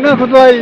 ना खुदवाई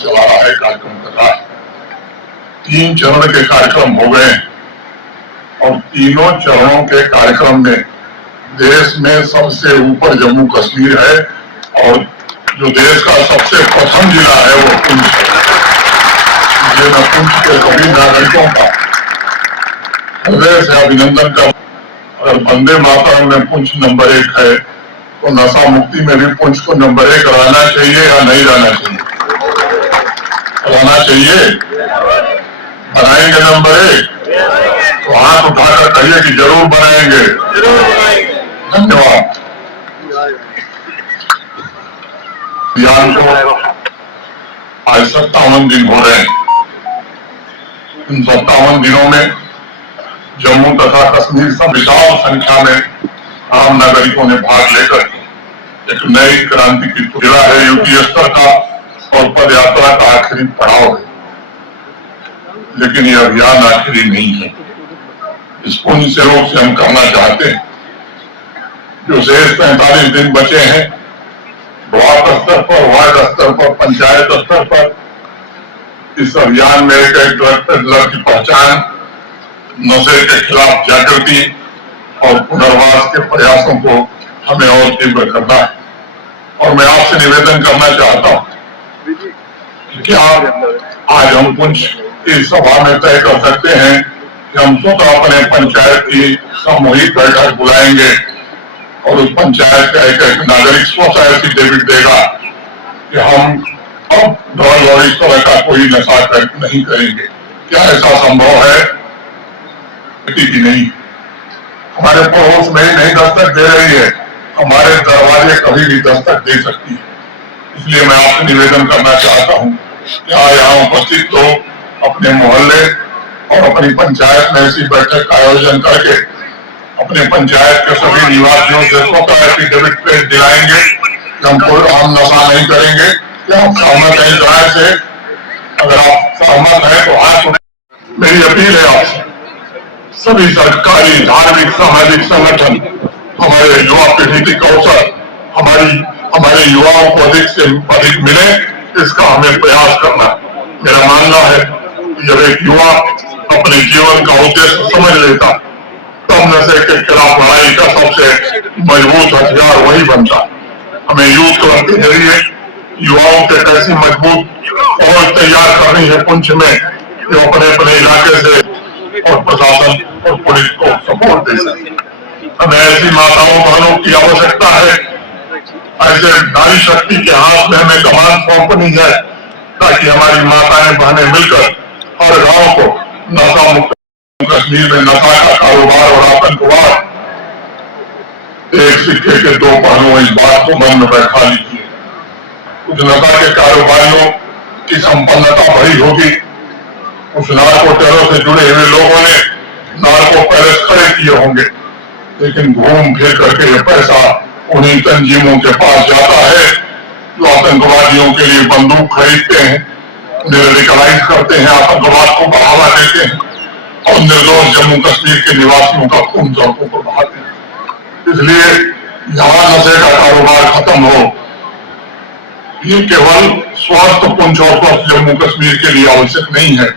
चला रहा है कार्यक्रम कर रहा है। 3 चरण के कार्यक्रम हो गए और तीनों चरणों के कार्यक्रम में देश में सबसे ऊपर जम्मू कश्मीर है और जो देश का सबसे प्रथम जिला है वो पुंछ है। इसलिए मैं पुंछ के सभी नागरिकों का हृदय से अभिनंदन कर, अगर वंदे मातरम में पुंछ नंबर 1 है तो नशा मुक्ति में भी पुंछ को नंबर 1 रहना चाहिए या नहीं रहना चाहिए? रहना चाहिए। बनाएंगे नंबर 1 तो हाथ उठाकर कहिए कि जरूर बनाएंगे। धन्यवाद। अभियान को आज 57 दिन हो रहे हैं। इन 57 दिनों में जम्मू तथा कश्मीर से विशाल संख्या में आम नागरिकों ने भाग लेकर एक नई क्रांति की जिला है। यूपी स्तर का और पद यात्रा का आखिरी पड़ाव है, लेकिन यह अभियान आखिरी नहीं है। इस पुण्य सहयोग से हम करना चाहते हैं जो शेष 45 दिन बचे हैं, ब्लॉक स्तर पर, वार्ड स्तर पर, पंचायत स्तर पर इस अभियान में एक ड्रग पेडलर की पहचान, नशे के खिलाफ जागृति और पुनर्वास के प्रयासों को हमें और तीव्र करना है। और मैं आपसे निवेदन करना चाहता हूँ कि आज हम पुंछ इस सभा में तय कर सकते हैं कि हम स्वतः अपने पंचायत की सामूहिक बैठक बुलाएंगे और उस पंचायत का एक नागरिक स्वतः ऐसी डेबिट देगा कि हम अब ड्रग और इस तरह का कोई नशा नहीं करेंगे। क्या ऐसा संभव है? की नहीं, हमारे पड़ोस में ही नहीं दस्तक दे रही है, हमारे दरवाजे कभी भी दस्तक दे सकती है। इसलिए मैं आपसे निवेदन करना चाहता हूँ कि आज यहाँ उपस्थित लोग अपने मोहल्ले और अपनी पंचायत में ऐसी बैठक का आयोजन करके अपने पंचायत के सभी निवासियों से स्वतः एफिडेविट पेश दिलाएंगे कि हम नशा नहीं करेंगे। क्या आप सहमत हैं इस राय से? अगर आप सहमत हैं तो आज मेरी अपील है आपसे, सभी सरकारी, धार्मिक, सामाजिक संगठन हमारे युवा पीढ़ी की कौशल हमारे युवाओं को अधिक से अधिक मिले, इसका हमें प्रयास करना है। मेरा मानना है कि जब एक युवा अपने जीवन का उद्देश्य समझ लेता तब नशे के खिलाफ लड़ाई का सबसे मजबूत हथियार वही बनता। हमें यूथ क्लब के जरिए युवाओं के कैसी मजबूत फौज तैयार करनी है पुंछ में, जो अपने अपने इलाके से और प्रशासन और पुलिस को सपोर्ट दे सके। हमें ऐसी माताओं बहनों की आवश्यकता है, ऐसे नारी शक्ति के हाथ में हमें कमान सौंपनी है ताकि हमारी माताएं बहनें मिलकर हर गांव को नशा मुक्त। कश्मीर में नशा का कारोबार और आतंकवाद एक सिक्के के 2 पहलू, इस बात को मन में बैठा लीजिए। कुछ नशा के कारोबारियों की संपन्नता बड़ी होगी, उस नार्को टेरर से जुड़े हुए लोगों ने नार्को पैलेस खड़े किए होंगे, लेकिन घूम फिर करके ये पैसा उन्हीं तंजीमों के पास जाता है जो आतंकवादियों के लिए बंदूक खरीदते हैं, उन्हें रेडिकलाइज करते हैं, आतंकवाद को बढ़ावा देते हैं और निर्दोष जम्मू कश्मीर के निवासियों का खून सड़कों पर बहाते हैं। इसलिए यहाँ नशे का कारोबार खत्म हो, ये केवल स्वस्थ पुंछ और स्वस्थ जम्मू कश्मीर के लिए आवश्यक नहीं है,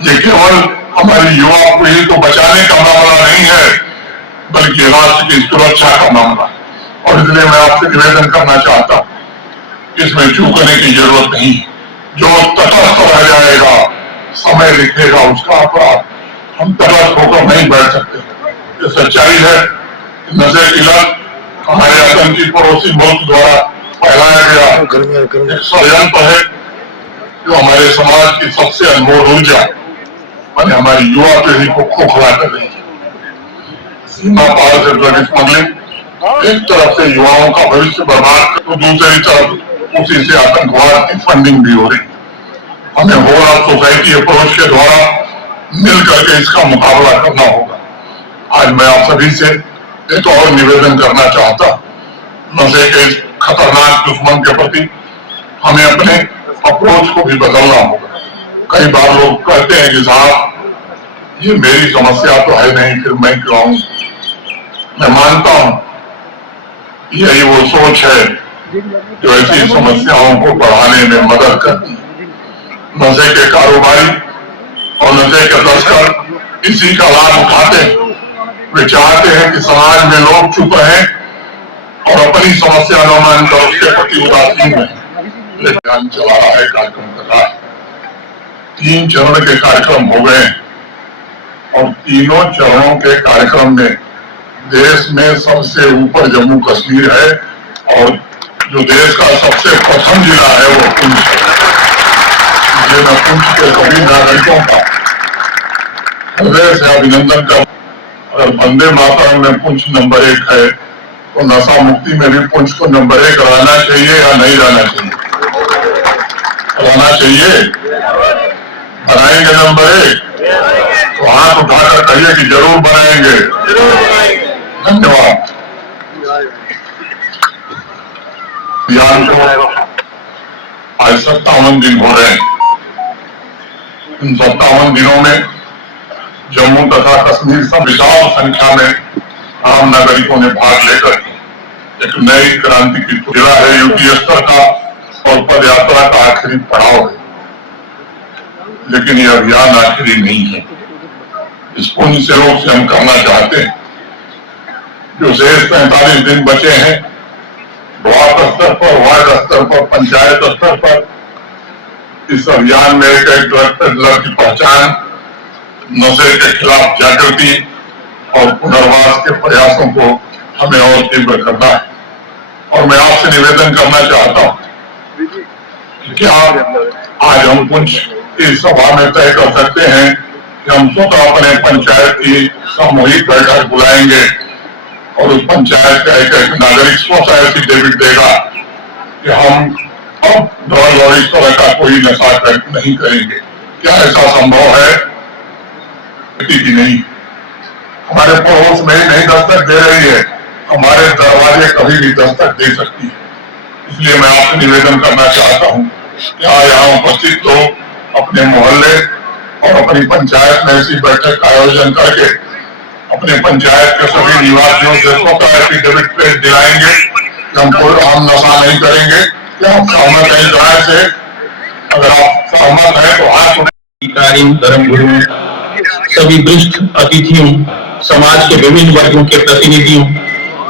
ये केवल हमारी युवा पीढ़ी को बचाने का मामला नहीं है, बल्कि राष्ट्र की सुरक्षा का मामला। और इसलिए मैं आपसे निवेदन करना चाहता हूं, इसमें चूकने की जरूरत नहीं। जो तटस्थ रह जाएगा, समय लिखेगा उसका अपराध। हम तटस्थ होकर नहीं बैठ सकते। ये सच्चाई है। नशे की लत हमारे आतंकी पड़ोसी मुल्क द्वारा फैलाया गया एक षड्यंत्र है, जो हमारे समाज की सबसे अनमोल ऊर्जा और हमारी युवा पीढ़ी को खोखला कर रही है। सीमा पार से ड्रग स्मगलिंग एक तरफ से युवाओं का भविष्य बर्बाद, तो दूसरी तरफ उसी से आतंकवाद की फंडिंग भी हो रही। हमें होगा सोसाइटी अप्रोच के द्वारा मिल करके इसका मुकाबला करना होगा। आज मैं आप सभी से एक और निवेदन करना चाहता, नशे के इस खतरनाक दुश्मन के प्रति हमें अपने अप्रोच को भी बदलना होगा। कई बार लोग कहते हैं कि साहब ये मेरी समस्या तो है नहीं, फिर मैं क्यों आऊं। मैं मानता हूं यही वो सोच है जो ऐसी समस्याओं को बढ़ाने में मदद करती है। नशे के कारोबारी और नशे के तस्कर इसी का लाभ उठाते हैं। वे चाहते हैं कि समाज में लोग चुप रहें और अपनी समस्या न मानकर उसके प्रति उदासीन रहें। लेकिन चला रहा है कार्यक्रम कर रहा है। 3 चरण के कार्यक्रम हो गए और तीनों चरणों के कार्यक्रम में देश में सबसे ऊपर जम्मू कश्मीर है और जो देश का सबसे प्रथम जिला है वो पुंछ है। इसलिए मैं पुंछ के सभी नागरिकों का हृदय से अभिनंदन कर, अगर वंदे मातरम में पुंछ नंबर 1 है तो नशा मुक्ति में भी पुंछ को नंबर 1 रहना चाहिए या नहीं रहना चाहिए? रहना चाहिए। बनाएंगे नंबर 1 तो हाथ उठाकर कहिए कि जरूर बनाएंगे। धन्यवाद। अभियान को आज 57 दिन हो रहे हैं। इन 57 दिनों में जम्मू तथा कश्मीर से विशाल संख्या में आम नागरिकों ने भाग लेकर एक नई क्रांति की जिला है। यूपी स्तर का और पद यात्रा का आखिरी पड़ाव है, लेकिन यह अभियान आखिरी नहीं है। इस पुण्य सहयोग से हम करना चाहते हैं जो शेष 45 दिन बचे हैं, ब्लॉक स्तर पर, वार्ड स्तर पर, पंचायत स्तर पर इस अभियान में एक ड्रग पेडलर की पहचान, नशे के खिलाफ जागृति और पुनर्वास के प्रयासों को हमें और तीव्र करना है। और मैं आपसे निवेदन करना चाहता हूं कि क्या आज हम कुछ इस सभा में तय कर सकते हैं कि हम स्वतः अपने पंचायत की सामूहिक बैठक बुलाएंगे और उस पंचायत का एक नागरिक स्वतः ऐसी डेबिट देगा कि हम अब ड्रग और इस तरह का कोई नशा नहीं करेंगे। क्या ऐसा संभव है? कि नहीं। हमारे पड़ोस में ही नहीं दस्तक दे रही है, हमारे दरवाजे कभी भी दस्तक दे सकती है। इसलिए मैं आपसे निवेदन करना चाहता हूं कि आज यहाँ उपस्थित लोग अपने मोहल्ले और अपनी पंचायत में ऐसी बैठक का आयोजन करके अपने पंचायत के सभी निवासियों से स्वतः एफिडेविट पेश दिलाएंगे कि हम नशा नहीं करेंगे। क्या आप सहमत हैं इस राय से? अगर आप सहमत हैं तो हाथ उठाएं। धर्म गुरुओं, सभी वरिष्ठ अतिथियों, समाज के विभिन्न वर्गों के प्रतिनिधियों,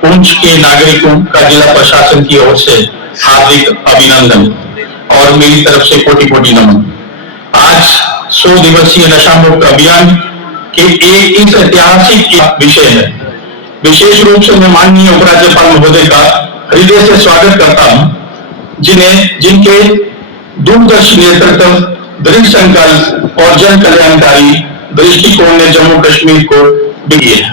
पुंछ के नागरिकों का जिला प्रशासन की ओर से हार्दिक अभिनंदन और मेरी तरफ से कोटि कोटि नमन। आज 100 दिवसीय नशा मुक्त अभियान के एक इस ऐतिहासिक विषय है। विशेष रूप से मैं माननीय उपराज्यपाल महोदय का हृदय से स्वागत करता हूं, जिनके दूरदर्शी नेतृत्व, दृढ़ संकल्प और जन कल्याणकारी दृष्टिकोण ने जम्मू कश्मीर को दिए है।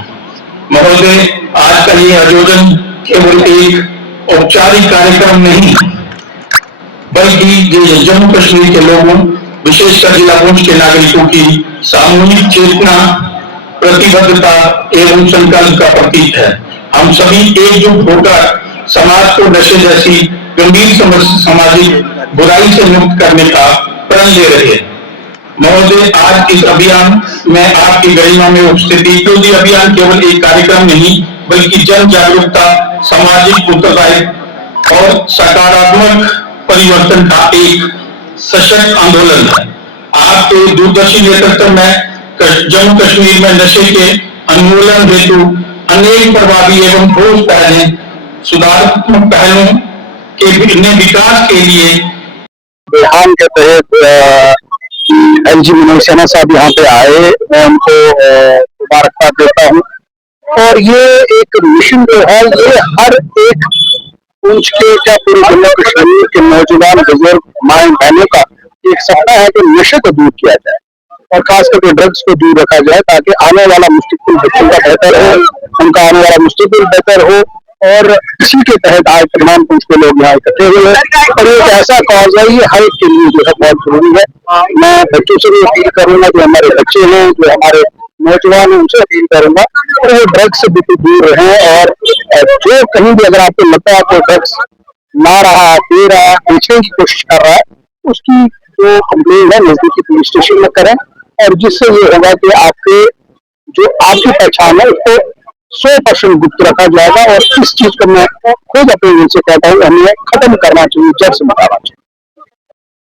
महोदय, आज का ये आयोजन केवल एक औपचारिक कार्यक्रम नहीं, बल्कि ये जम्मू कश्मीर के लोगों, विशेषकर जिला पुंछ के नागरिकों की सामूहिक चेतना, प्रतिबद्धता एवं संकल्प का प्रतीक है। हम सभी एकजुट होकर समाज को नशे जैसी गंभीर सामाजिक बुराई से मुक्त करने का प्रण ले रहे हैं। महोदय, आज इस अभियान में आपकी गरिमा में उपस्थिति, क्योंकि अभियान केवल एक कार्यक्रम नहीं बल्कि जन जागरूकता, सामाजिक उत्तरदायित्व और सकारात्मक परिवर्तन का एक सशक्त आंदोलन है। आपके दूरदर्शी नेतृत्व में जम्मू कश्मीर में नशे के उन्मूलन हेतु अनेक प्रभावी एवं ठोस पहले सुधारात्मक पहलों के विकास के लिए बिहान के तहत एलजी मनोज सिन्हा साहब यहाँ पे आए, मैं उनको मुबारकबाद देता हूँ। और ये एक मिशन जो है ये हर एक पूंछ के क्या पूरे जम्मू कश्मीर के नौजवान बुजुर्ग माए बहनों का एक सपना है कि नशे को दूर किया जाए और खास करके ड्रग्स को दूर रखा जाए, ताकि आने वाला मुस्तकबिल बच्चों का बेहतर हो, उनका आने वाला मुस्तकबिल बेहतर हो। और इसी के तहत आज तमाम कुछ के लोग यहाँ इकट्ठे हुए हैं और एक ऐसा कॉज है, ये हर एक के लिए जो है बहुत जरूरी है। मैं बच्चों से भी अपील करूंगा, जो हमारे बच्चे हैं, जो हमारे नौजवान हैं, उनसे अपील करूंगा और वो ड्रग्स से बिल्कुल दूर रहें। और जो कहीं भी अगर आपको लगता है कोई ड्रग्स ला रहा, दे रहा, बेचने की कोशिश कर रहा है, उसकी जो कंप्लेन है नजदीकी पुलिस स्टेशन में करें। और जिससे ये होगा कि आपके जो आपकी पहचान है उसको 100% गुप्त रखा जाएगा। और इस चीज को मैं खुद अपने दिल से कहता हूँ, हमें खत्म करना चाहिए, जड़ से मिटाना चाहिए।